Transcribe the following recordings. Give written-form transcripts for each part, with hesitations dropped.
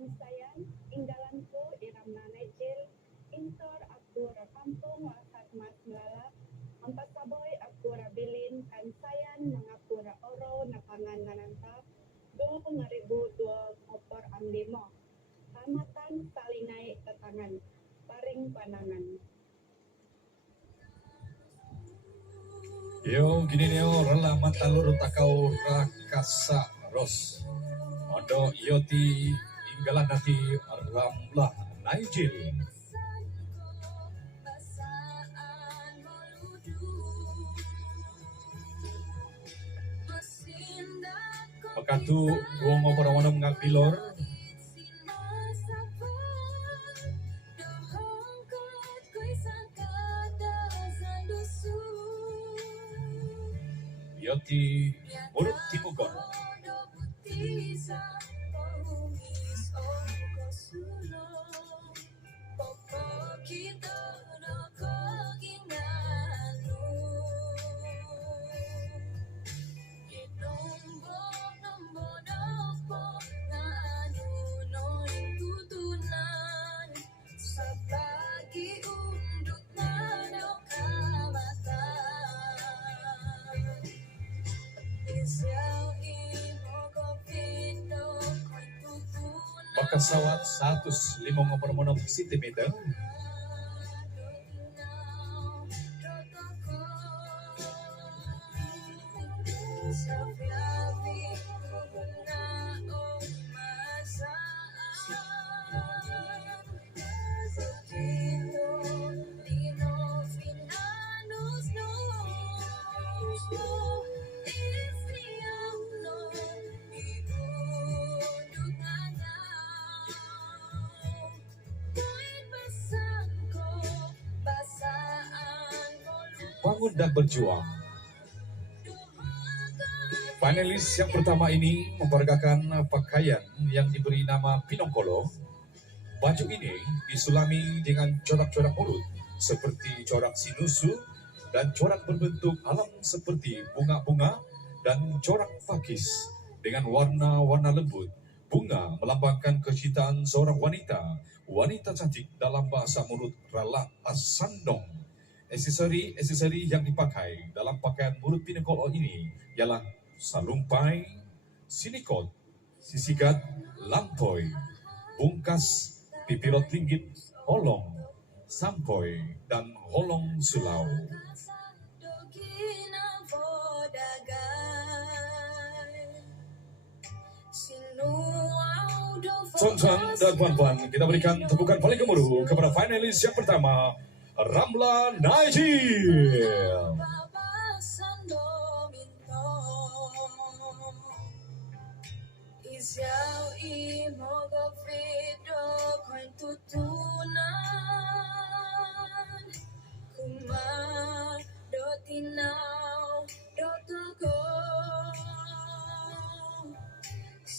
Kansayan, inggalanku iramna Najil, intor aku kampung wakat mas melalap, saboy aku rabilin kansayan mengaku oro napangan nanantap, 2020 am limo. Kamatan salingai tetangan, paring panangan. Yo gini neo rela matalur takau rakasa ros. Odo ioti inggalan nanti ramlah Naijil. Pakatu duong operawana mengabilor. Yoti urut timugon. Pesawat 105 cm. Bangun dan berjuang. Finalis yang pertama ini memperagakan pakaian yang diberi nama Pinongkolo. Baju ini disulami dengan corak-corak mulut seperti corak sinusu dan corak berbentuk alam seperti bunga-bunga dan corak pakis dengan warna-warna lembut. Bunga melambangkan kecintaan seorang wanita cantik dalam bahasa mulut Rala Asandong. Aksesori yang dipakai dalam pakaian mulut Pinongkolo ini ialah salumpai, sinikot, sisigat, lampoi, bungkas, pipirot linggit, holong, sampoi, dan holong sulau. Tonton dan puan-puan, kita berikan tepukan paling gemuruh kepada finalis yang pertama, Ramlah Naijil.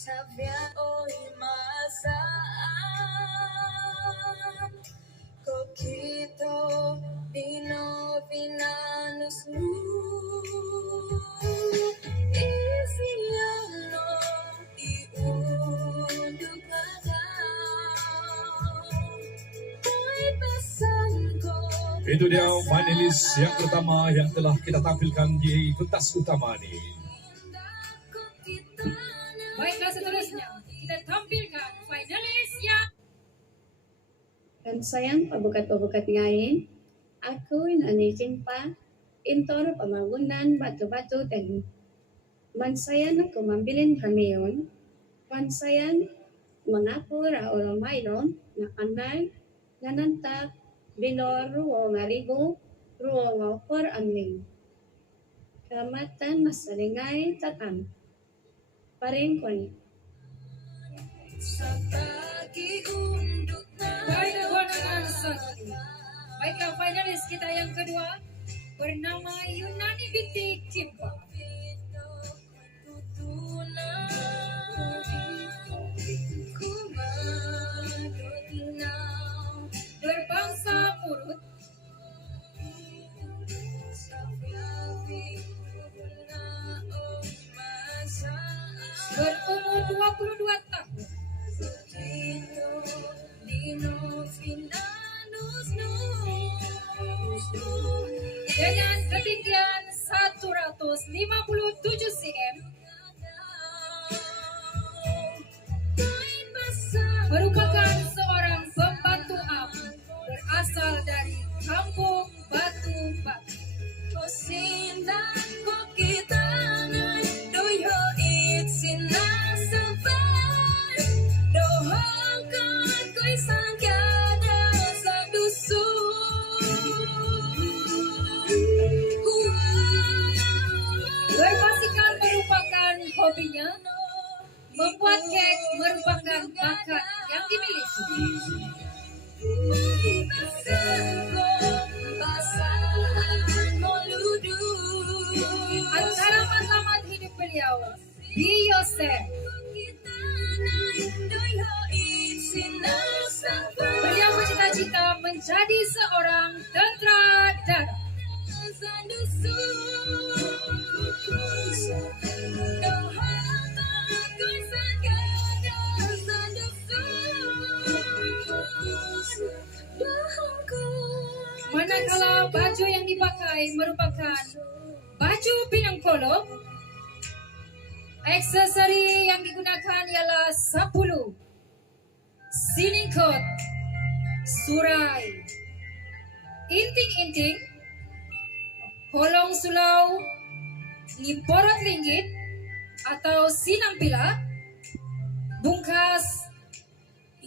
Sabia oi masaan Kokito Pino Pinanus Lu Isiano Iunduk Itu dia finalis yang pertama yang telah kita tampilkan di pentas utama ini. Baiklah, seterusnya kita tampilkan finalis yang Kansayan pabukat-pabukat ngayon, ako nanijin pa, intor pamagunan batu-batu dan mansayan ako mambilin kamiyon, mansayan mengaku raolo mayron na anay, nanantak, bilor ruo ngarigo, ruo ngopor amling. Kamatan masalingay tatan. Paring ko ni. Baiklah, finalis kita yang kedua bernama Yunani binti Kimpa. merupakan seorang pembantu api berasal dari kampung Batu Batu. Sindan ko kita ngay đôi ho ít xin na sa van dohong kan ko'y sangkada sa dusun. Berbasikal merupakan hobinya, membuat kek merupakan bakat yang dimiliki. Antara matlamat hidup beliau, Be Yourself. Beliau bercita-cita menjadi seorang tentara darat. Manakala baju yang dipakai merupakan baju Pinangkolo, aksesori yang digunakan ialah sapulu, siningkot, surai, inting-inting, holong sulau, ngiporot linggit atau sinampila, bungkas,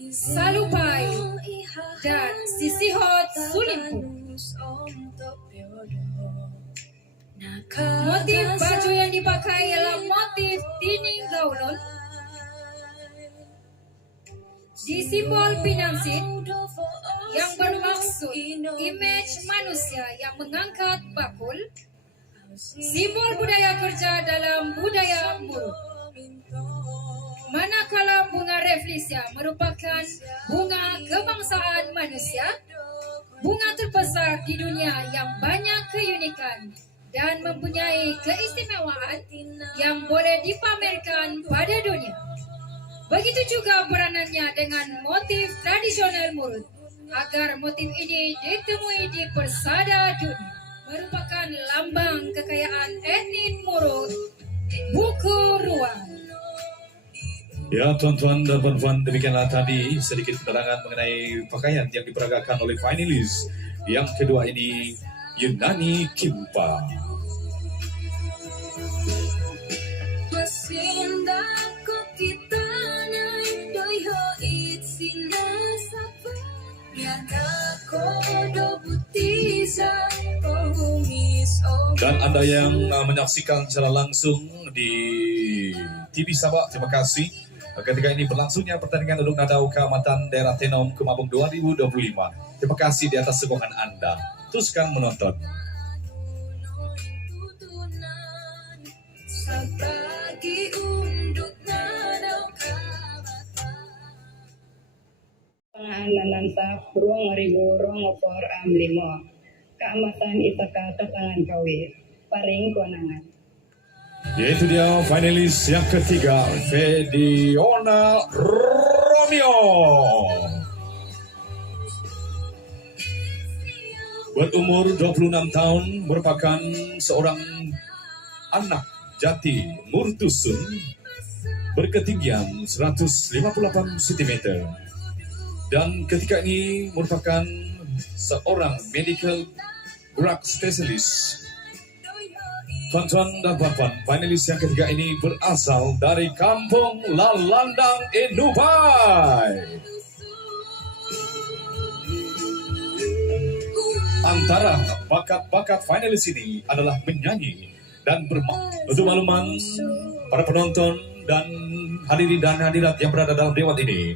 salupai, dan sisihot sulimpu. Motif baju yang dipakai ialah motif tining gaulon, disimbol Pinangsit yang bermaksud image manusia yang mengangkat bakul, simbol budaya kerja dalam budaya Muru. Manakala bunga Rafflesia merupakan bunga kebangsaan manusia, bunga terbesar di dunia yang banyak keunikan dan mempunyai keistimewaan yang boleh dipamerkan pada dunia. Begitu juga peranannya dengan motif tradisional Murut, agar motif ini ditemui di persada dunia. Merupakan lambang kekayaan etnis Murut, buku ruang. Ya, tuan-tuan dan puan-puan, demikianlah tadi sedikit keterangan mengenai pakaian yang diperagakan oleh finalis yang kedua ini, Yunani Kimpa. Dan Anda yang menyaksikan secara langsung di TV Sabah, terima kasih. Ketika ini berlangsungnya pertandingan untuk Nadau Keamatan Daerah Tenom Kemabung 2025. Terima kasih di atas sokongan Anda. Teruskan menonton. Nananta Ruang Ribu Ruang Opor Am Limo Keamatan Itaka Ketangan Kawi Paring Konangan. Yaitu dia finalis yang ketiga, Fediona Romeo. Berumur 26 tahun, merupakan seorang anak jati Murtusun, berketinggian 158 cm. Dan ketika ini merupakan seorang medical drug specialist. Tuan-tuan dan puan-puan, finalis yang ketiga ini berasal dari Kampung Lalandang, Enubai. Antara bakat-bakat finalis ini adalah menyanyi dan untuk makluman para penonton dan hadirin dan hadirat yang berada dalam dewan ini.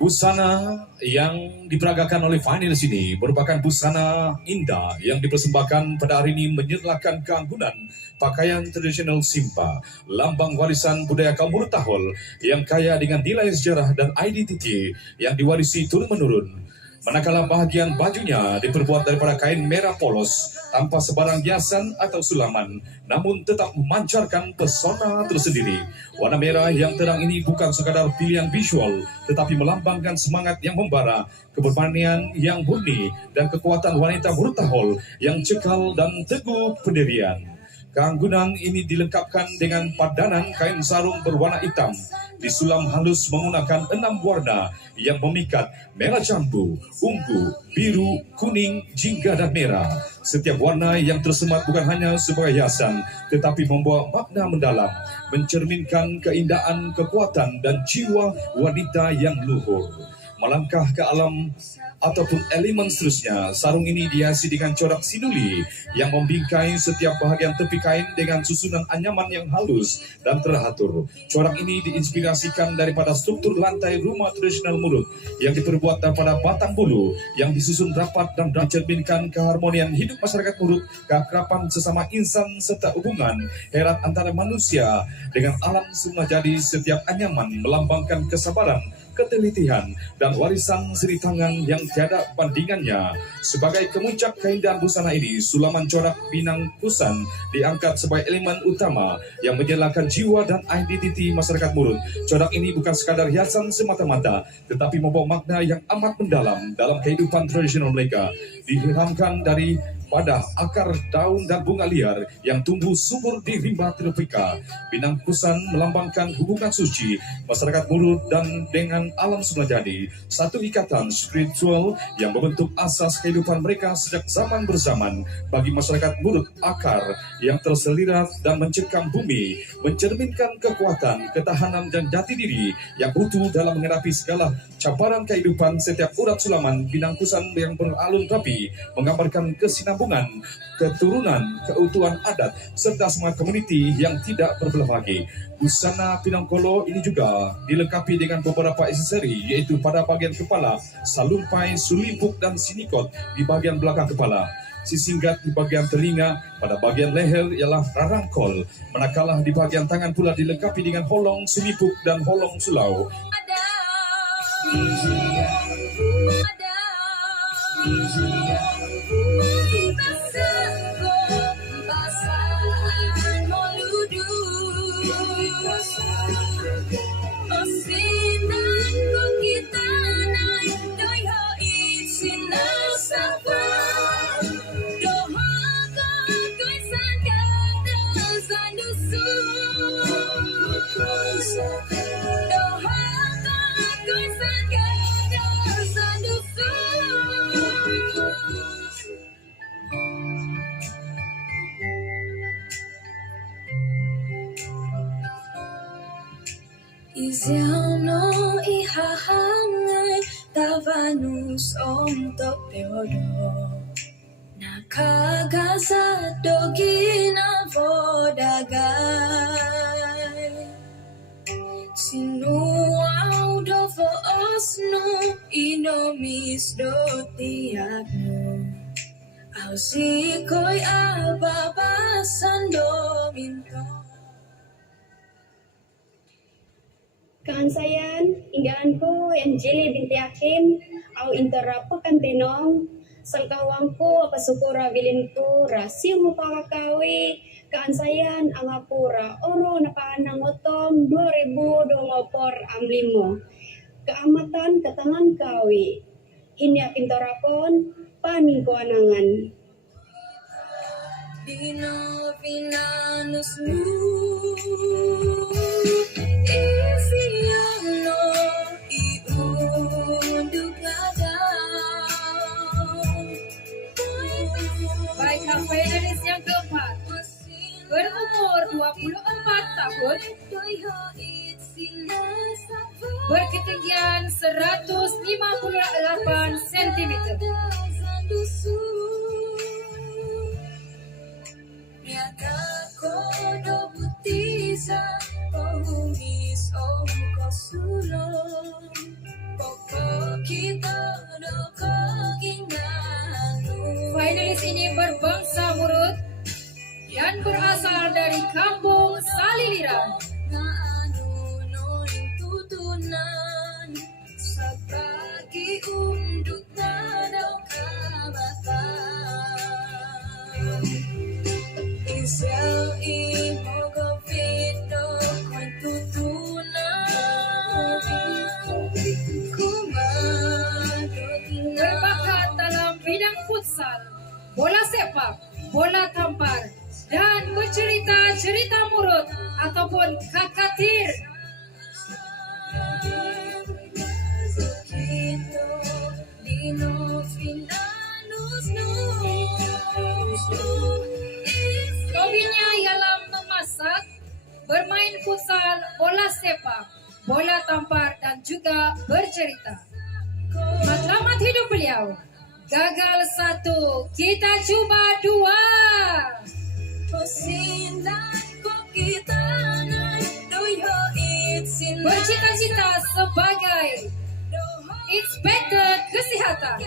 Busana yang diperagakan oleh finalis ini merupakan busana indah yang dipersembahkan pada hari ini menyerlakan keanggunan pakaian tradisional Simpa, lambang warisan budaya kaum Murutahol yang kaya dengan nilai sejarah dan identiti yang diwarisi turun-menurun. Manakala bahagian bajunya diperbuat daripada kain merah polos tanpa sebarang hiasan atau sulaman, namun tetap memancarkan pesona tersendiri. Warna merah yang terang ini bukan sekadar pilihan visual, tetapi melambangkan semangat yang membara, keberanian yang murni, dan kekuatan wanita Murutahol yang cekal dan teguh pendirian. Keanggunan ini dilengkapkan dengan padanan kain sarung berwarna hitam, disulam halus menggunakan 6 warna yang memikat merah jambu, ungu, biru, kuning, jingga dan merah. Setiap warna yang tersemat bukan hanya sebagai hiasan, tetapi membawa makna mendalam, mencerminkan keindahan, kekuatan dan jiwa wanita yang luhur. Melangkah ke alam ataupun elemen seterusnya, sarung ini dihiasi dengan corak sinuli yang membingkai setiap bahagian tepi kain dengan susunan anyaman yang halus dan teratur. Corak ini diinspirasikan daripada struktur lantai rumah tradisional Murut yang diperbuat daripada batang bulu yang disusun rapat dan mencerminkan keharmonian hidup masyarakat Murut, keakraban sesama insan serta hubungan erat antara manusia dengan alam semula. Jadi setiap anyaman melambangkan kesabaran, ketelitian dan warisan seni tangan yang tiada bandingannya. Sebagai kemuncak keindahan busana ini, sulaman corak Pinang Kusan diangkat sebagai elemen utama yang menyalakan jiwa dan identiti masyarakat Murut. Corak ini bukan sekadar hiasan semata-mata, tetapi membawa makna yang amat mendalam dalam kehidupan tradisional mereka. Dihiramkan dari pada akar daun dan bunga liar yang tumbuh subur di rimba tropika. Pinang Kusan melambangkan hubungan suci masyarakat Murut dan dengan alam semula. Jadi satu ikatan spiritual yang membentuk asas kehidupan mereka sejak zaman berzaman. Bagi masyarakat Murut, akar yang terselirat dan mencekam bumi mencerminkan kekuatan, ketahanan dan jati diri yang utuh dalam menghadapi segala cabaran kehidupan. Setiap urat sulaman Pinang Kusan yang beralun rapi menggambarkan kesinambungan, keturunan, keutuhan adat serta semangat komuniti yang tidak berbelah lagi. Busana Pinangkolo ini juga dilengkapi dengan beberapa aksesori, yaitu pada bagian kepala, salumpai, sulimpuk dan sinikot di bagian belakang kepala, sisinggat di bagian telinga, pada bagian leher ialah rarangkol, manakala di bagian tangan pula dilengkapi dengan holong sulimpuk dan holong sulau. Isiano ihahangai tavanus om topiodo nakagasa dogina vodagai sinuau dovo osno inomis dotiagno ausikoi ababasan dominto. Kaansayan, inggaanku Angeli binti Hakim, au interapakan tenong, salkawangku apasukura bilinku, rasio mo pakakawi, kaansayan ang apura, oro na paanang otom, 2025. Keamatan katangan kawi, hinya pintorakon, paning ko anangan. Dino pinanusmu Baik, finalis yang keempat berumur 24 tahun, berketinggian 158 cm. Finalis ini berbangsa Murut dan berasal dari kampung Saliliran. Berbakat dalam bidang futsal, bola sepak, bola tampar, dan bercerita cerita murut ataupun kakatir. Hobinya ialah memasak, bermain futsal, bola sepak, bola tampar dan juga bercerita. Matlamat hidup beliau, gagal 1, kita cuba 2. Bercita-cita sebagai inspektur kesehatan.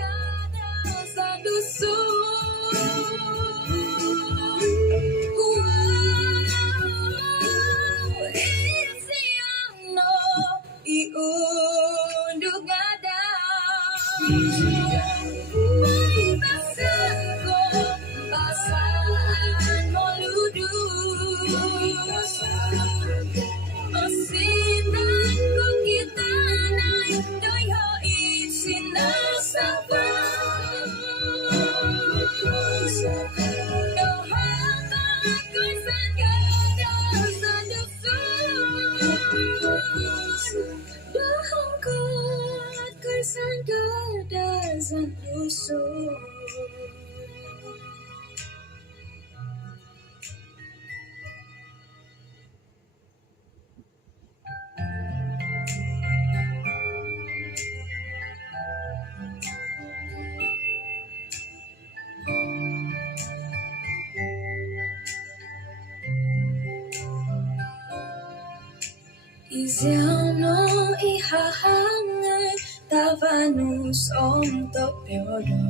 Isiano ihahangai tavanus om topiodo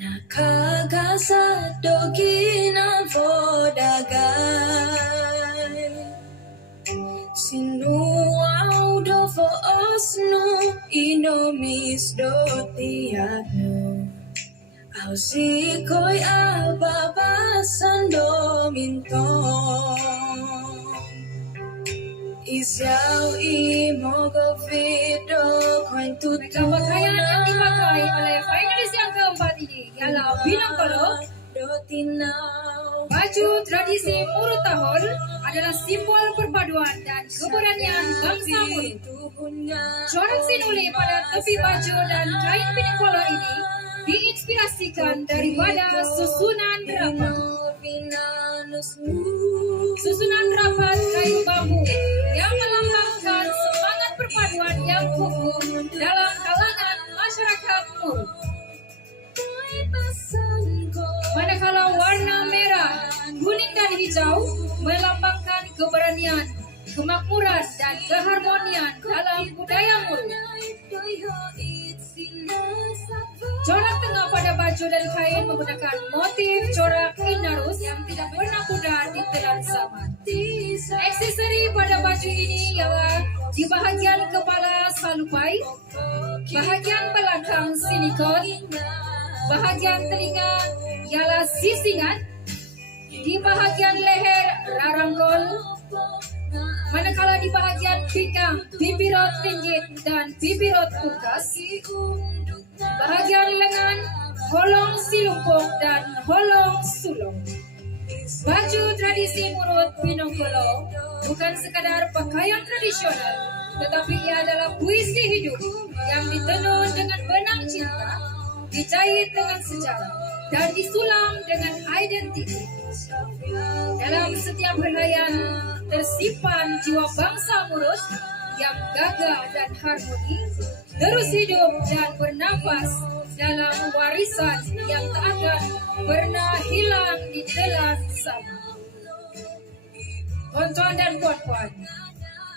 nakagasa dogina vodagai sinuau do fo osno inomis do tiagno ausikoi ababasan do minton Isiau imogo video koin Mereka pakaian yang dipakai oleh finalis yang keempat ini ialah Binongkolo. Baju tradisi Murut Tahun adalah simbol perpaduan dan keberanian bangsa Murut. Corak sinuli pada tepi baju dan kain Binongkolo ini diinspirasikan daripada susunan rapat. Susunan rapat kain bambu yang melambangkan semangat perpaduan yang kokoh dalam kalangan masyarakat Murut. Manakala warna merah, kuning dan hijau melambangkan keberanian, kemakmuran dan keharmonian dalam budaya Murut. Corak tengah pada baju dan kain menggunakan motif corak inarus yang tidak pernah pudar di telan zaman. Aksesori pada baju ini ialah di bahagian kepala salupai, bahagian belakang silikon, bahagian telinga ialah sisingan, di bahagian leher rarangkol, manakala di bahagian pinggang bibirot ringgit dan bibirot pungkas, bahagian lengan holong silumpung dan holong sulung. Baju tradisi Murut Binongkolo bukan sekadar pakaian tradisional, tetapi ia adalah puisi hidup yang ditenun dengan benang cinta, dijahit dengan sejarah, dan disulam dengan identitas. Dalam setiap helaian tersimpan jiwa bangsa Murut yang gagah dan harmoni, terus hidup dan bernafas dalam warisan yang tak akan pernah hilang di telan zaman. Tuan-tuan dan puan-puan,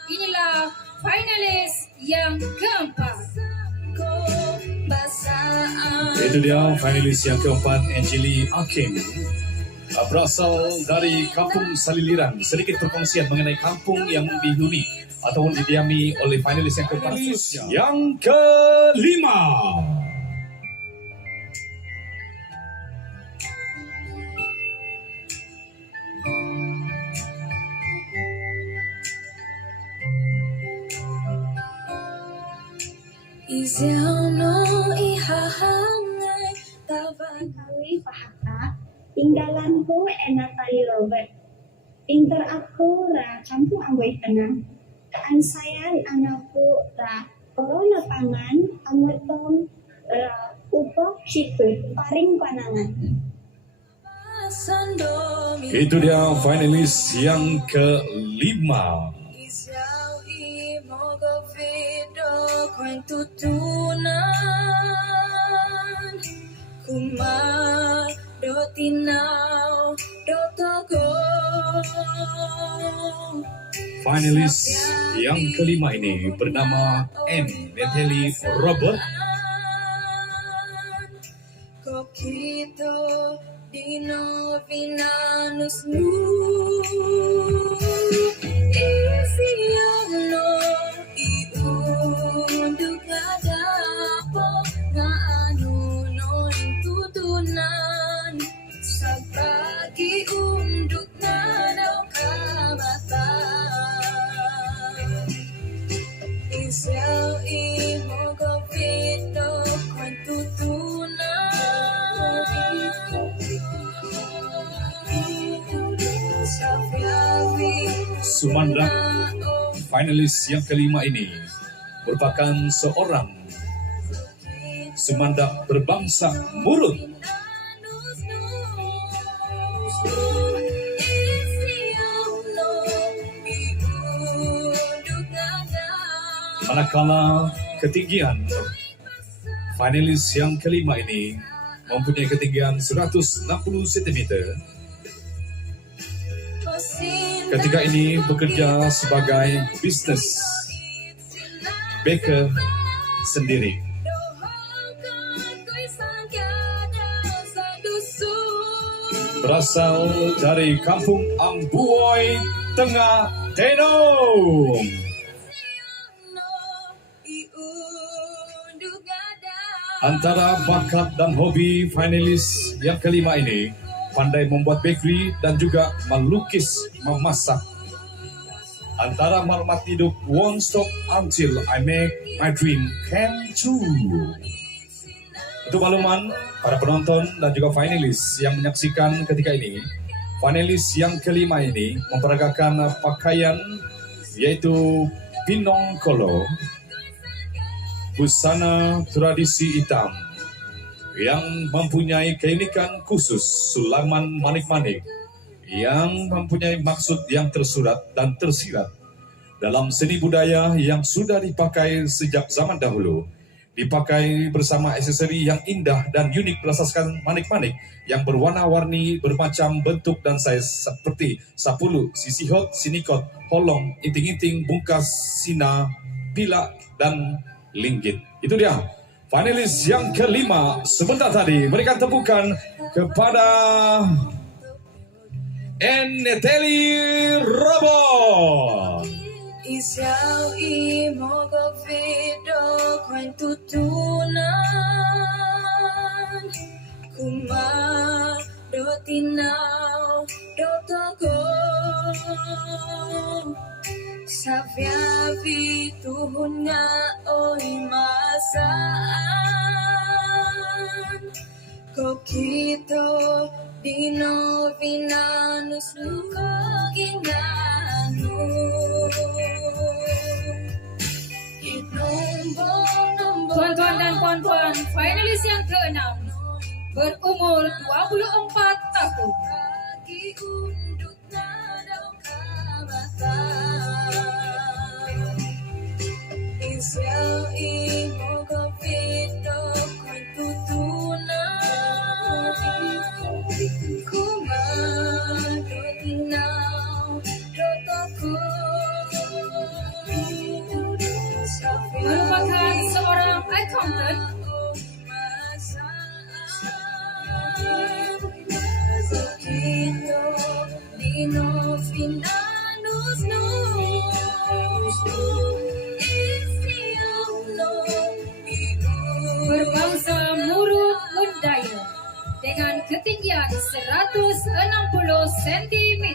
inilah finalis yang keempat. Itu dia finalis yang keempat, Angeli Hakim, berasal dari Kampung Saliliran. Sedikit perkongsian mengenai kampung yang dihuni ataupun didiami oleh finalis yang keempat. Yang kelima, Kawi Pahaka, tinggalanku Natali Robert. Inter aku ra kampung amboi tenang. Keansayan anakku ra corona pangan ametong ra upok siput paring panangan. Itu dia finalis yang kelima. Isiao imogo video koin tutunan kuma do tinau do togo. Finalis yang kelima ini bernama M. Natalie Robert. Kokito dino vinanus nu isiano iunduk ngadapo nga anu noin tutunan sabagi unduk nadaw kabatan isiaw imo gopito kwan Sumandak finalis yang kelima ini merupakan seorang Sumandak berbangsa Murut. Manakala ketinggian finalis yang kelima ini mempunyai ketinggian 160 cm. Ketika ini bekerja sebagai bisnis baker sendiri. Berasal dari kampung Ambuoi, Tengah Tenong. Antara bakat dan hobi finalis yang kelima ini pandai membuat bakery dan juga melukis, memasak. Antara maklumat hidup won't stop until I make my dream come true. Untuk makluman para penonton dan juga finalis yang menyaksikan ketika ini, finalis yang kelima ini memperagakan pakaian yaitu pinongkolo, busana tradisi hitam yang mempunyai keunikan khusus, sulaman manik-manik yang mempunyai maksud yang tersurat dan tersirat dalam seni budaya yang sudah dipakai sejak zaman dahulu, dipakai bersama aksesori yang indah dan unik berasaskan manik-manik yang berwarna-warni, bermacam bentuk dan saiz seperti sapulu, sisihot, sinikot, holong, inting-inting, bungkas, sina, pilak, dan linggit. Itu dia finalis yang kelima sebentar tadi. Berikan tepukan kepada Natalie Robot. Isiaw imo govido kwan tutunan kuma do tinaw do togo sabiavi tuhun nga oy masaan kokito dino vinanus nuko ginanu Tuan-tuan dan puan-puan, finalis yang keenam berumur 24 tahun. Merupakan seorang accountant berbangsa Murut Mundaya dengan ketinggian 160 cm.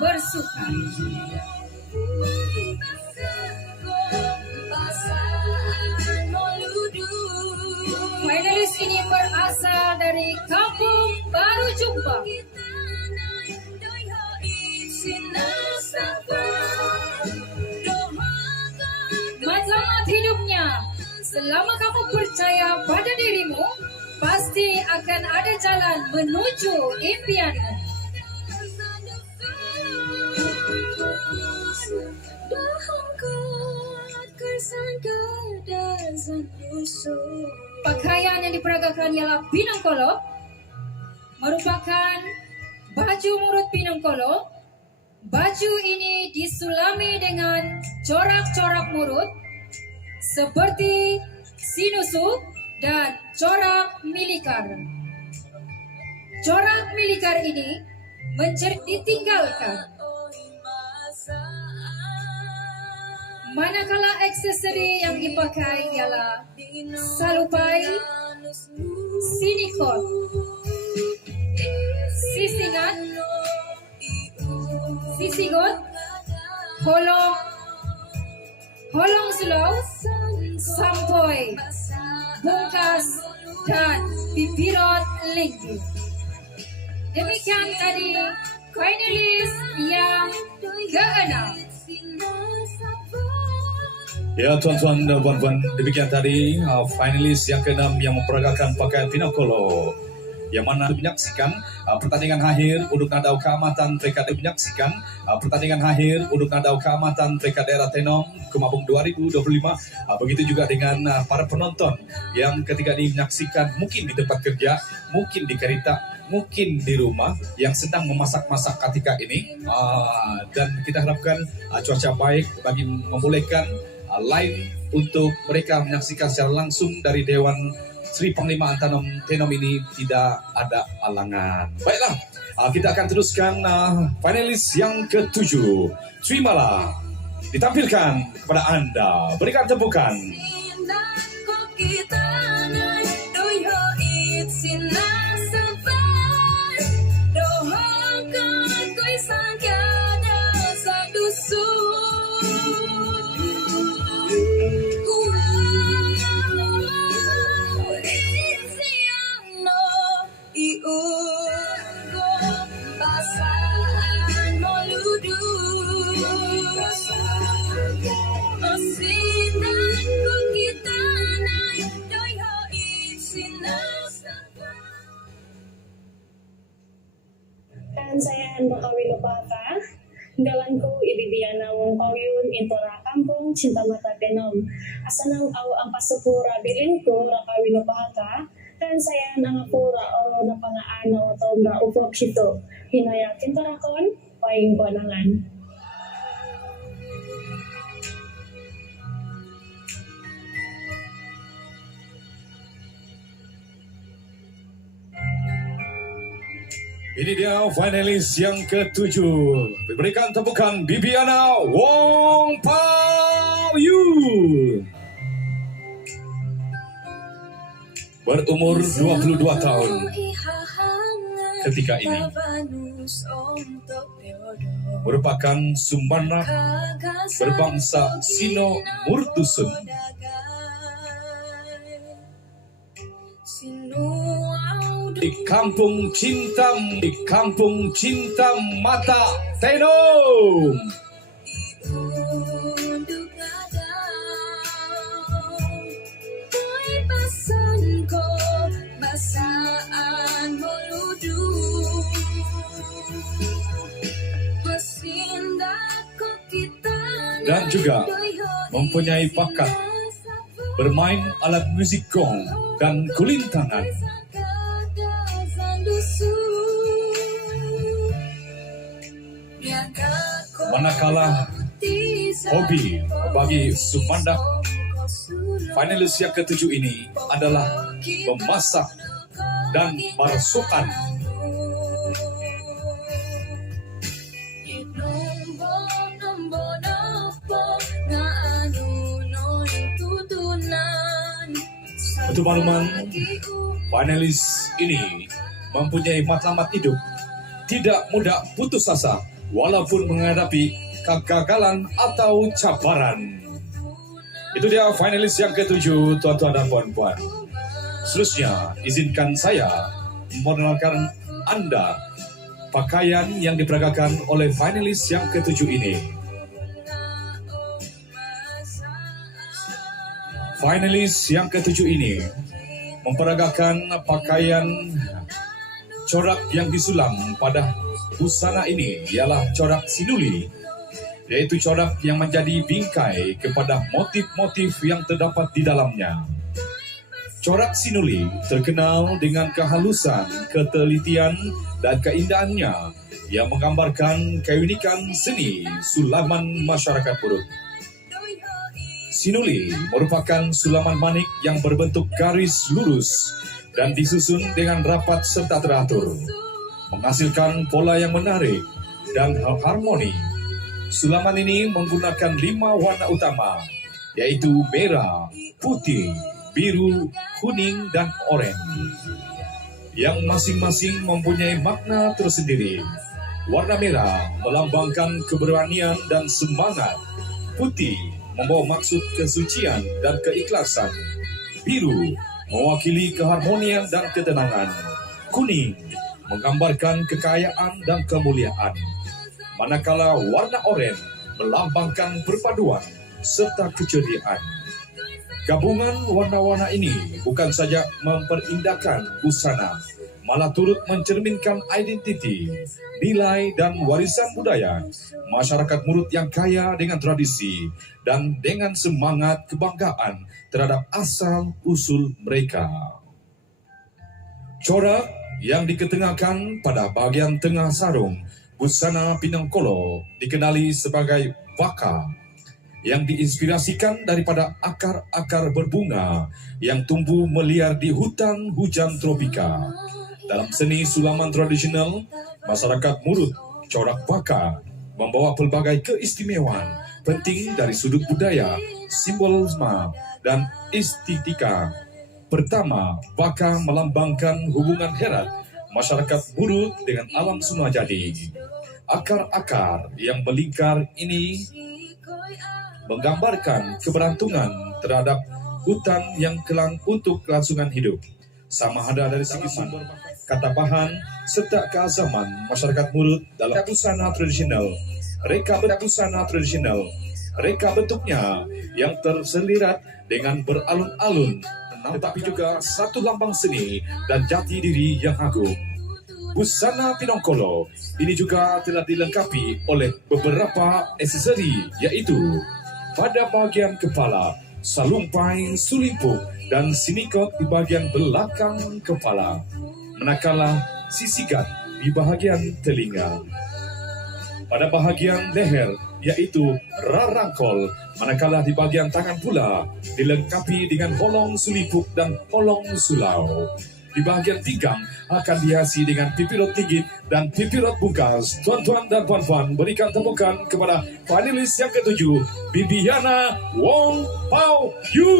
bersuka. Finalis ini berasal dari Kampung Baru Jumpa. Matlamat hidupnya, selama kamu percaya pada dirimu, pasti akan ada jalan menuju impianmu. Pakaian yang diperagakan ialah pinangkolo, merupakan baju murut pinangkolo. Baju ini disulami dengan corak-corak murut seperti sinusuk dan corak milikar. Corak milikar ini ditinggalkan. Manakala aksesori yang dipakai ialah salupai, sinikot, sisingat, sisigot, holong sulaw, sampoy, bungkas, dan pipirot linggi. Demikian tadi finalis yang keenam. Ya tuan-tuan dan puan-puan, demikian tadi finalis yang ke-6 yang memperagakan pakaian pinangkolo, yang mana menyaksikan pertandingan akhir untuk Nadau Keamatan TKD menyaksikan pertandingan akhir untuk Nadau Keamatan TKD Daerah Tenom Kumabung 2025. Begitu juga dengan para penonton yang ketika ini menyaksikan mungkin di tempat kerja, mungkin di kereta, mungkin di rumah yang sedang memasak-masak ketika ini. Dan kita harapkan cuaca baik bagi membolehkan live untuk mereka menyaksikan secara langsung dari Dewan Sri Panglima Antanom Tenom ini tidak ada halangan. Baiklah, kita akan teruskan finalis yang ke-7. Terimalah ditampilkan kepada Anda. Berikan tepukan. Kan saya Bakawilo Paka, dalanku ibibiana wong pawyun intora kampung Cinta Mata Tenom. Asanang au ang pasupura bilinku Rakawilo Paka, kan saya nangapura o napangaano o na upok sito. Hinaya kintorakon, paing banangan. Ini dia finalis yang ke-7. Berikan tepukan Bibiana Wong Pawyun. Berumur 22 tahun ketika ini. Merupakan Sumbana berbangsa Sino Murtusun. Di kampung cinta mata Tenom. Dan juga mempunyai bakat bermain alat musik gong dan kulintangan. Manakala hobi bagi Sumandak, finalis yang ke-7 ini adalah memasak dan barasukan. Untuk makluman, finalis ini mempunyai matlamat hidup, tidak mudah putus asa, walaupun menghadapi kegagalan atau cabaran. Itu dia finalis yang ketujuh, tuan-tuan dan puan-puan. Seterusnya, izinkan saya memperkenalkan Anda pakaian yang diperagakan oleh finalis yang ketujuh ini. Finalis yang ketujuh ini memperagakan pakaian corak yang disulam pada busana ini ialah corak sinuli, yaitu corak yang menjadi bingkai kepada motif-motif yang terdapat di dalamnya. Corak sinuli terkenal dengan kehalusan, ketelitian, dan keindahannya yang menggambarkan keunikan seni sulaman masyarakat Murut. Sinuli merupakan sulaman manik yang berbentuk garis lurus dan disusun dengan rapat serta teratur, menghasilkan pola yang menarik dan harmoni. Sulaman ini menggunakan 5 warna utama, yaitu merah, putih, biru, kuning, dan oranye, yang masing-masing mempunyai makna tersendiri. Warna merah melambangkan keberanian dan semangat, putih membawa maksud kesucian dan keikhlasan, biru mewakili keharmonian dan ketenangan, kuning menggambarkan kekayaan dan kemuliaan, manakala warna oranye melambangkan perpaduan serta keceriaan. Gabungan warna-warna ini bukan saja memperindahkan busana, malah turut mencerminkan identiti, nilai, dan warisan budaya masyarakat Murut yang kaya dengan tradisi dan dengan semangat kebanggaan terhadap asal-usul mereka. Corak yang diketengahkan pada bahagian tengah sarung busana Pinangkolo dikenali sebagai baka, yang diinspirasikan daripada akar-akar berbunga yang tumbuh meliar di hutan hujan tropika. Dalam seni sulaman tradisional masyarakat Murut, corak baka membawa pelbagai keistimewaan penting dari sudut budaya, simbolisme, dan estetika. Pertama, baka melambangkan hubungan erat masyarakat Murut dengan alam Sunwajadi. Akar-akar yang melingkar ini menggambarkan keberuntungan terhadap hutan yang kelang untuk kelangsungan hidup, sama ada dari segi sumber kata bahan serta keazaman masyarakat Murut dalam busana tradisional. Reka berbusana tradisional, reka bentuknya yang terselirat dengan beralun-alun, tetapi juga satu lambang seni dan jati diri yang agung. Busana Pinangkolo ini juga telah dilengkapi oleh beberapa aksesori, yaitu pada bagian kepala, salumpai, sulimpuk, dan sinikot di bagian belakang kepala, manakala sisigat di bahagian telinga. Pada bahagian leher, yaitu rarangkol, manakala di bagian tangan pula dilengkapi dengan holong sulipuk dan holong sulau. Di bahagian pinggang akan dihiasi dengan pipirot tinggi dan pipirot bungkas. Tuan-tuan dan puan-puan, berikan tepukan kepada panelis yang ketujuh, Bibiana Wong Pau Yu.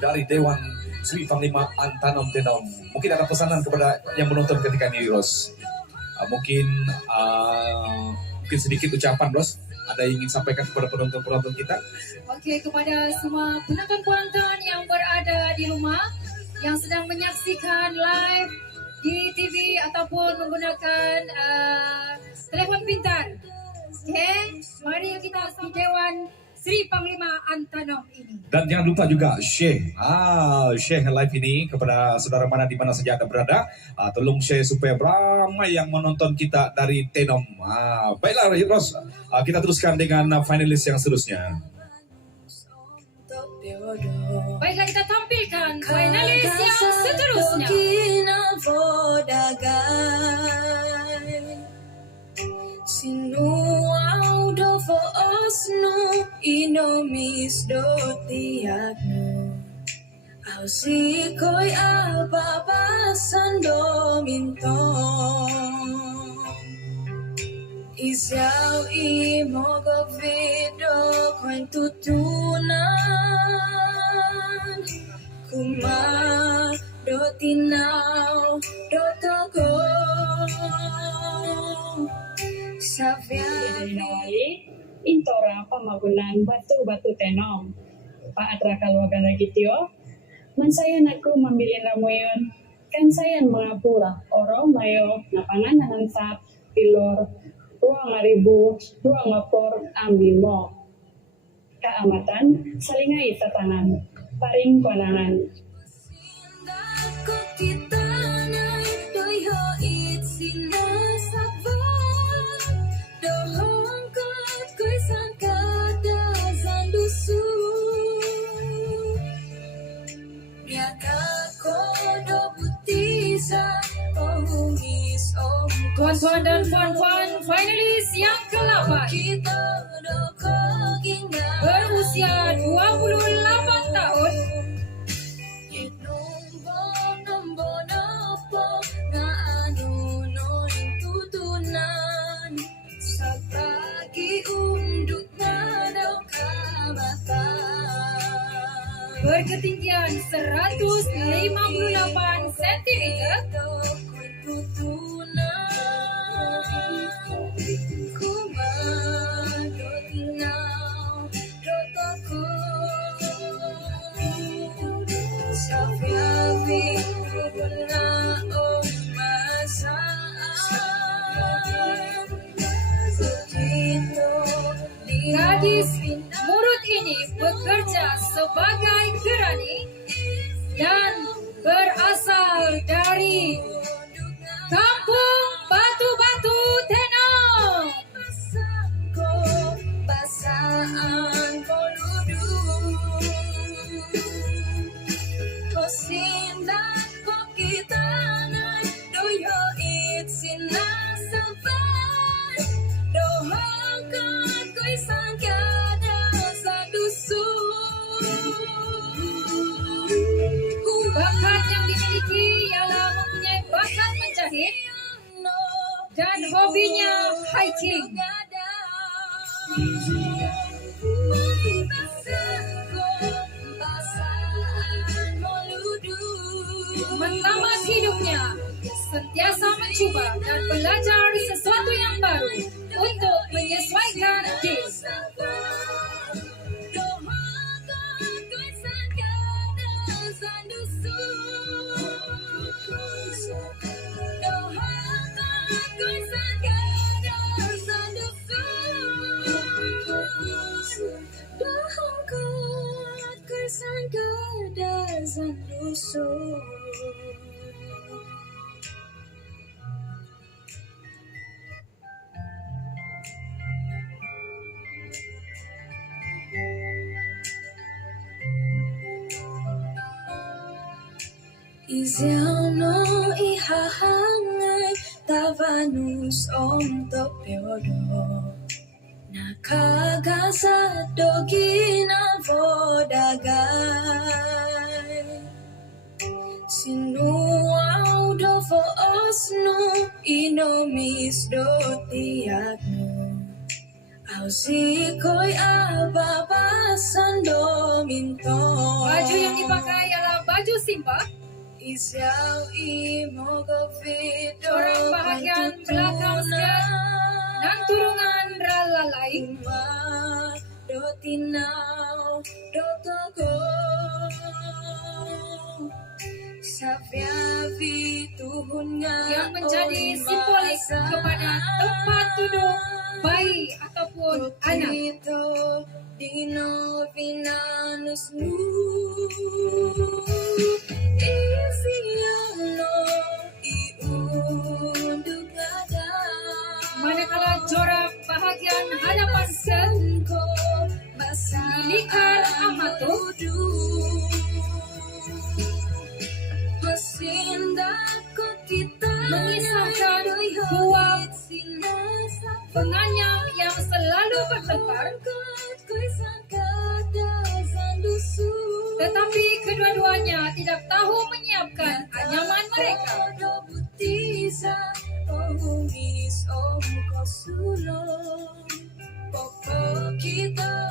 Dari Dewan Sri Panglima Antanom Tenom, mungkin ada pesanan kepada yang menonton ketika ini, Ros. Mungkin sedikit ucapan, Ros. Ada yang ingin sampaikan kepada penonton-penonton kita? Oke, kepada semua penonton-penonton yang berada di rumah yang sedang menyaksikan live di TV ataupun menggunakan telepon pintar. Oke, mari kita di Dewan Sri Panglima Antanom ini. Dan jangan lupa juga share live ini kepada saudara mana di mana saja Anda berada. Tolong share supaya ramai yang menonton kita dari Tenom. Baiklah, Ros, kita teruskan dengan finalis yang seterusnya. Baiklah, kita tampilkan finalis yang seterusnya. Sinu mis do tiagno. Au si koi apa pasan do mintong. Isiau I mogo vido koin tutunan. Kuma do tinau do togo. Saviani Dinawali, intora pamagunan batu-batu tenom. Pak Atra Kalwagan Gitio, mansayan aku memilih ramuyon, kan sayan mengapura, oro mayo napanganan sap, pilor, 2.000, 2 ambimo. Kaamatan, salingai tatangan, paring konangan. Ko kita nai doi ho it sinasabang dohong kot koi sangkada zandusu biaka ko do butiza ohungis om Tuan-tuan dan puan-puan, finalis yang ke-8 kita do koginga berusia 28 tahun. Berketinggian 158 cm. Gadis murut ini bekerja sebagai kerani dan berasal dari Kampung Batu-Batu Tenau. Bakat yang dimiliki ialah mempunyai bakat menjahit dan hobinya hiking. Menyelamat hidupnya, sentiasa mencuba dan belajar sesuatu yang baru untuk menyesuaikan diri. Isiao no ihahangai tavanus om topiodo nakagasa dogina vodagai sinuau do vo osno inomis do tiagno au si koi aba pasan do minto. Baju yang dipakai ialah baju simpa. Isiau I mogo vido Corak bahagian belakang skirt dan turungan ralalai. do tinau do togo saviavi tuhunnya Yang menjadi simbolik kepada tempat duduk bayi ataupun anak. Dino vinanus nu Manakala corak bahagian hadapan skirt dilikan amato mengisahkan dua penganyam yang selalu bertengkar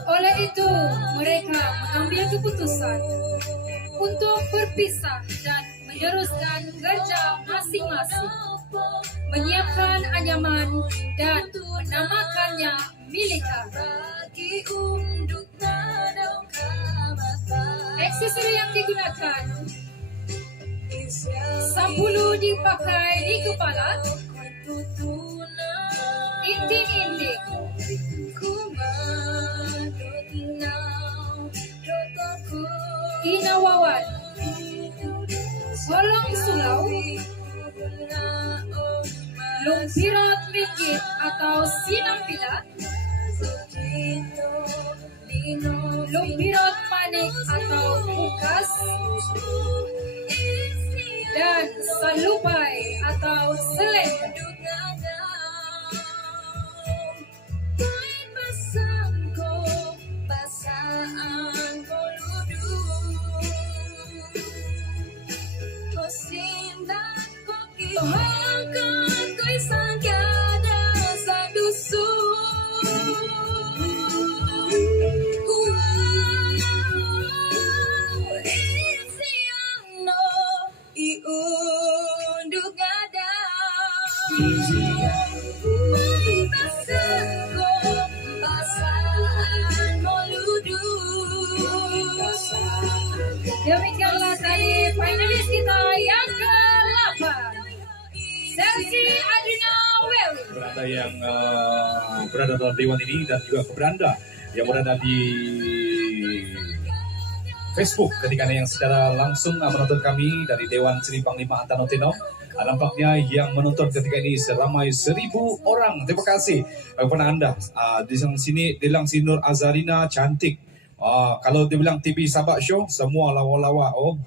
Oleh itu, mereka mengambil keputusan untuk berpisah dan meneruskan kerja masing-masing, menyiapkan anyaman dan menamakannya Milika. Aksesori yang digunakan, sabulu dipakai di kepala, inting-inting, inawawan, bolong sulau, lumpirat ringgit atau sinampila, lumpirat manik atau bukas, dan salupai atau selendang. Demikianlah tadi finalis kita yang ke-8, Selsi Adrina Welly. Beranda yang berada dalam dewan ini dan juga beranda yang berada di Facebook ketika yang secara langsung menonton kami dari Dewan Seri Panglima Antano Tenom. Nampaknya yang menonton ketika ini seramai 1.000 orang. Terima kasih kepada anda. Di sini dibilang si Nur Azarina cantik. Kalau dibilang TV Sabak Show, semua lawa-lawa. Oh.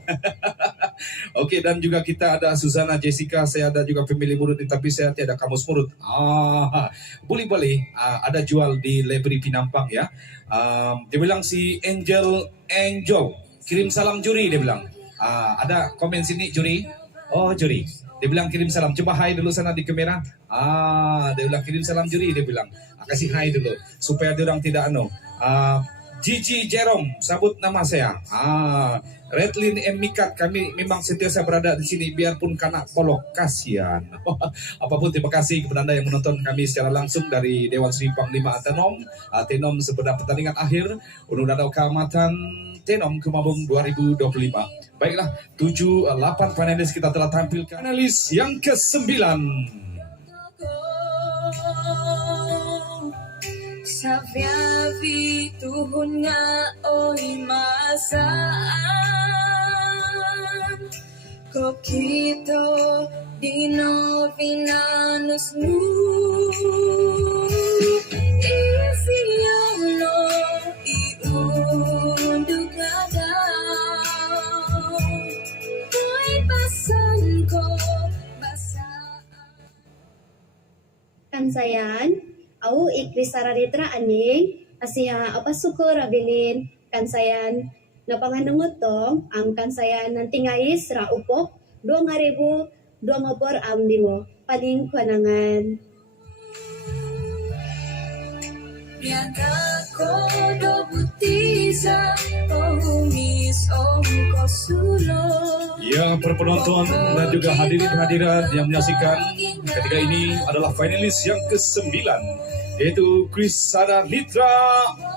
Okey, dan juga kita ada Susana Jessica. Saya ada juga family murid, tapi saya tiada kamus murid. Boleh-boleh. Ada jual di Library Pinampang ya. Dia bilang si Angel, kirim salam juri dia bilang. Ada komen sini juri. Oh juri. Dia bilang kirim salam. Coba hai dulu sana di kamera. Dia bilang kirim salam juri dia bilang. Kasih hai dulu supaya dia orang tidak Gigi Jerome, sabut nama saya. Redlin M. Mikat, kami memang sentiasa berada di sini biarpun kanak kolok, kasihan. Apapun terima kasih kepada anda yang menonton kami secara langsung dari Dewan Seri Panglima Tenom. Tenom sebenarnya pertandingan akhir Gunung Dadau Kehormatan Tenom Kemabung 2025. Baiklah, 8 panelis kita telah tampilkan. Panelis yang ke-9. Savia vi tuhun nga oy masaan ko kito dino vinanus nu isiyam no iundug nga daw ko'y pasan ko basaan. Kansayan, au ikrisara ritra aning asiha apa syukur abilin kansayan napanganungutong ang kansayan ng tingais ra upok 2,000 ngopor am dimo paling kwanangan. Biarkan ko do butiza omis ongko sulo. Ya, para penonton dan juga hadirin hadirat yang menyaksikan, ketika ini adalah finalis yang ke-9, yaitu Krisada Litra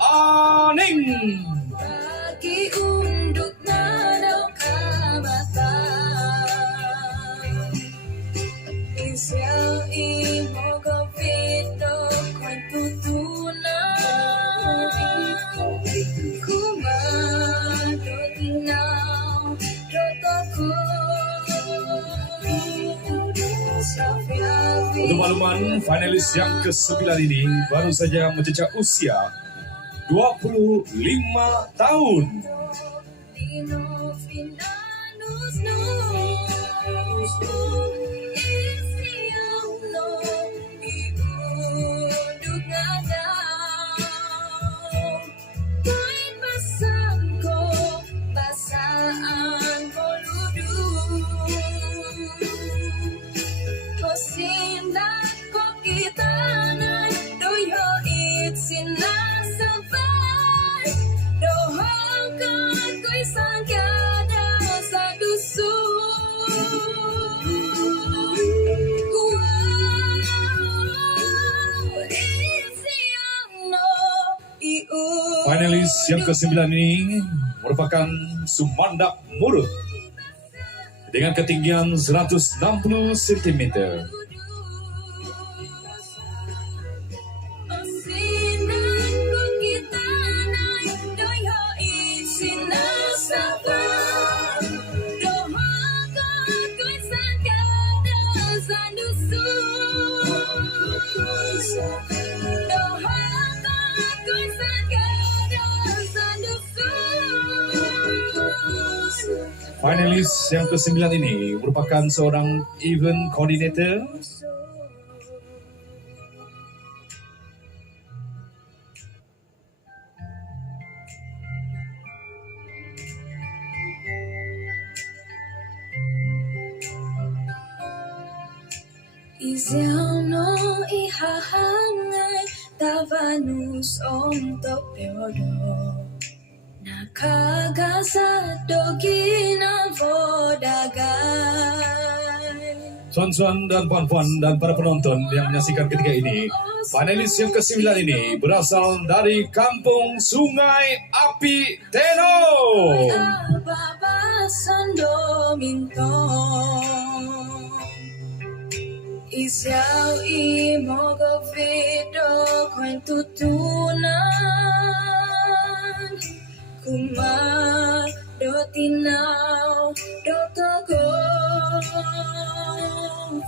Aning. Bagi unduk nadau kamatan Isiau imo gavito ko'y tutunan Kumadot inaw Dotoko Untuk makluman, finalis yang ke-9 ini baru saja mencecah usia 25 tahun. Sindan ko kita na Finalis yang ke-9 ini merupakan Sumandak Murut dengan ketinggian 160 cm. Finalis yang ke-9 ini merupakan seorang event coordinator Isiano ihahangai tavanus om topiodo Nakagasado ginavodagai. Tuan-tuan dan puan-puan dan para penonton yang menyaksikan ketika ini, finalis yang ke-9 ini berasal dari Kampung Sungai Api Teno. Ababasando mintong Isiao imogo vido koin tutunan Kumar do tinaw do togo.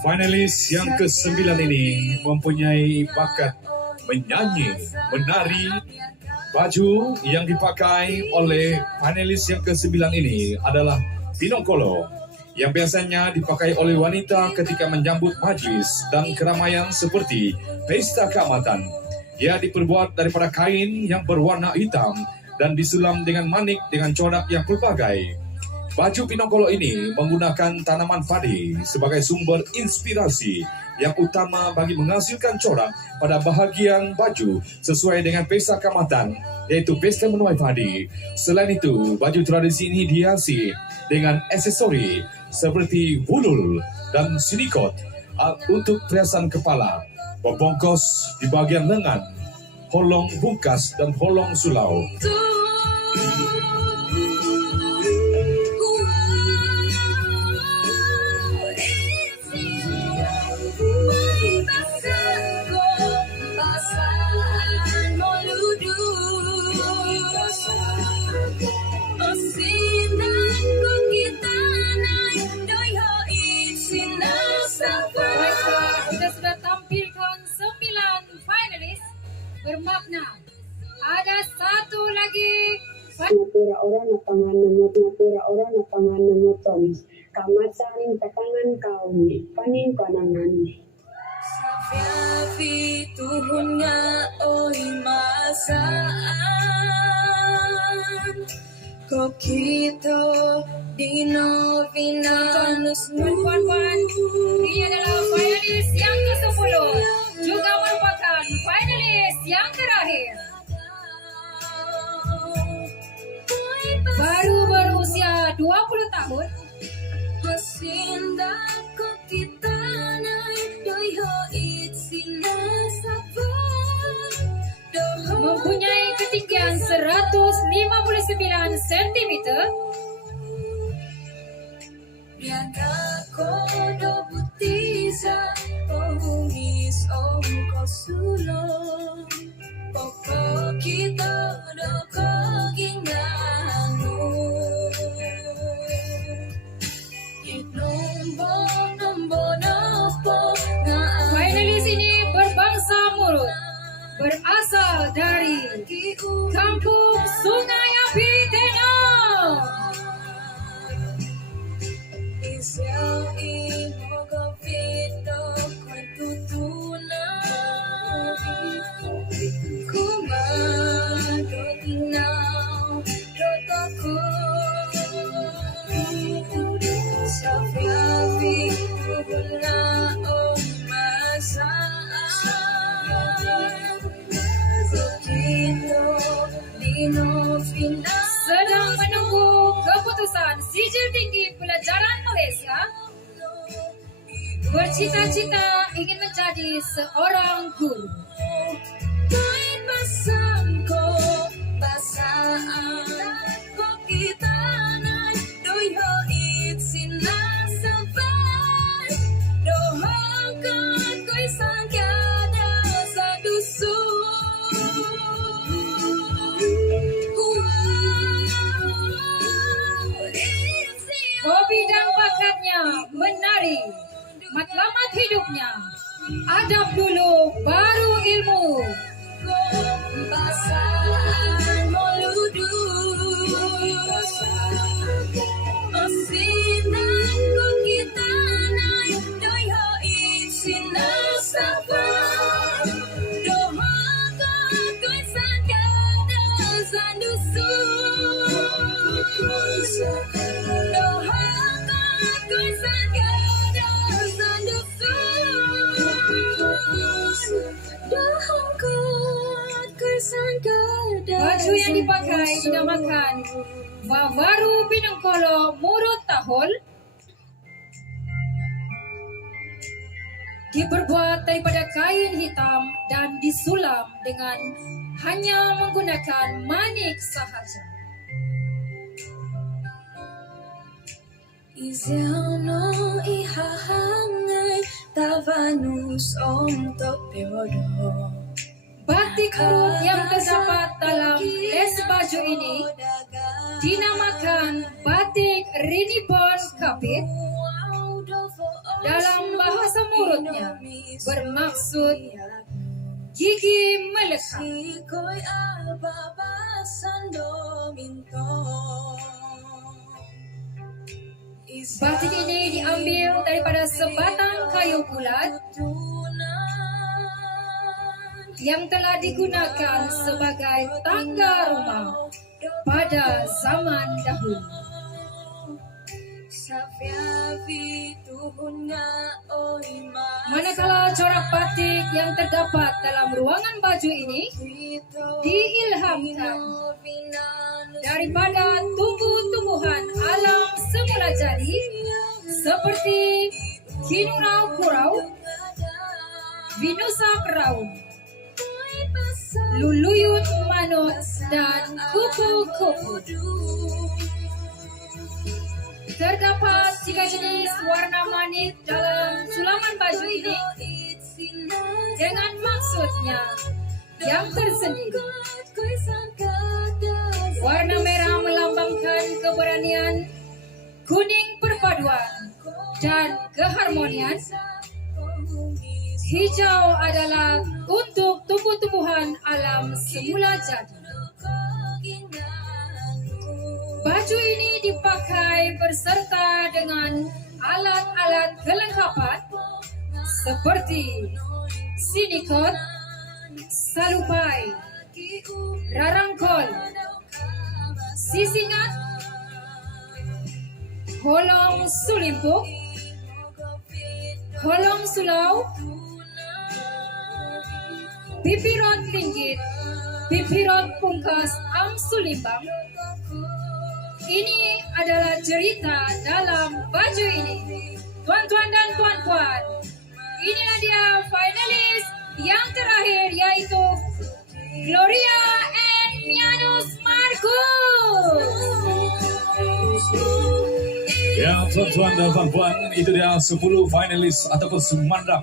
Finalis yang ke-9 ini mempunyai bakat menyanyi, menari. Baju yang dipakai oleh finalis yang ke-9 ini adalah pinongkolo yang biasanya dipakai oleh wanita ketika menyambut majlis dan keramaian seperti pesta keamatan. Ia diperbuat daripada kain yang berwarna hitam dan disulam dengan manik dengan corak yang pelbagai. Baju pinongkolo ini menggunakan tanaman padi sebagai sumber inspirasi yang utama bagi menghasilkan corak pada bahagian baju sesuai dengan pesta keamatan, yaitu pesta menuai padi. Selain itu, baju tradisi ini dihiasi dengan aksesori seperti bulul dan sinikot untuk perhiasan kepala, pembongkos di bagian lengan, holong bungkas dan holong sulau. Kita sudah tampilkan 9 finalis bermakna ada satu lagi Natura orang na panganamot, natura orang na panganamot, kamasaring takangan kaum, panin panangan. Safiafi tuhun nga oy masaan Kokito dino vinanus puan-puan. Ini adalah finalis yang ke-10, juga merupakan finalis yang terakhir. Baru berusia 20 tahun, Hasinda kokita nai doyo itsinasapa mempunyai ketinggian 159 cm. Biaga kodo butiza Ohungis ongko sulong Poko kita doko ginganu Inombo nombo nopo Finalis ini berbangsa Murut, berasal dari Kampung Sungai Api Teno. Isiao imogo vido koin tutunan Kumado tinaw do toko Safiafi tuhuna o masaan Sokito dino final Sedang menunggu keputusan Sijil Tinggi Pelajaran Malaysia. Bercita-cita ingin menjadi seorang guru. Ko'y basang ko, menari. Matlamat hidupnya, adab dulu baru ilmu. Basaan moludu Osinan ko kita na'y doy hoit sinasapan Doha ka ko'y sangkada sa dusun Doha ka ko'y sangkada sa dusun Doha ka ko'y sangkada Baju yang dipakai dinamakan Vavaru Pinangkolo Murut Tahol. Diperbuat daripada kain hitam dan disulam dengan hanya menggunakan manik sahaja. Isiano ihahangay Tavanus om topeodo Batik huruf yang terdapat dalam les baju ini dinamakan batik Rinibon Kapit. Dalam bahasa Murutnya bermaksud gigi melekat. Sikoy ababasan dominto Batik ini diambil daripada sebatang kayu bulat yang telah digunakan sebagai tangga rumah pada zaman dahulu. Manakala corak batik yang terdapat dalam ruangan baju ini diilhamkan daripada tumbuh-tumbuhan alam semula jadi seperti kinurau kurau, vinusa keraun, luluyut manut, dan kupu-kupu. Terdapat 3 jenis warna manik dalam sulaman baju ini dengan maksudnya yang tersendiri. Warna merah melambangkan keberanian, kuning perpaduan dan keharmonian. Hijau adalah untuk tumbuh-tumbuhan alam semula jadi. Baju ini dipakai berserta dengan alat-alat kelengkapan seperti sinikot, salupai, rarangkol, sisingat, holong sulimpuk, holong sulau, pipirot ringgit, pipirot pungkas am sulimbang. Ini adalah cerita dalam baju ini. Tuan-tuan dan puan-puan, inilah dia finalis yang terakhir, yaitu Gloria and Mianus Marcus. Ya, tuan-tuan dan puan-puan, itu dia 10 finalis ataupun sumandak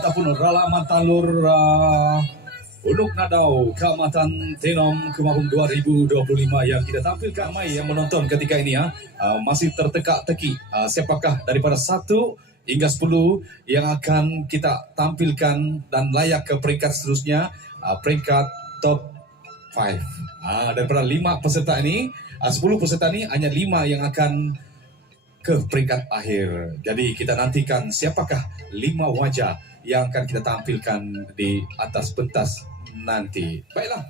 ataupun ralaman talur Unuk Nadau Keamatan Tenom Kemahung 2025 yang kita tampilkan. Ramai yang menonton ketika ini masih terteka-teki siapakah daripada 1 hingga 10 yang akan kita tampilkan dan layak ke peringkat seterusnya, peringkat top 5. Daripada 5 peserta ini, 10 peserta ini hanya 5 yang akan ke peringkat akhir. Jadi kita nantikan siapakah 5 wajah yang akan kita tampilkan di atas pentas nanti. Baiklah.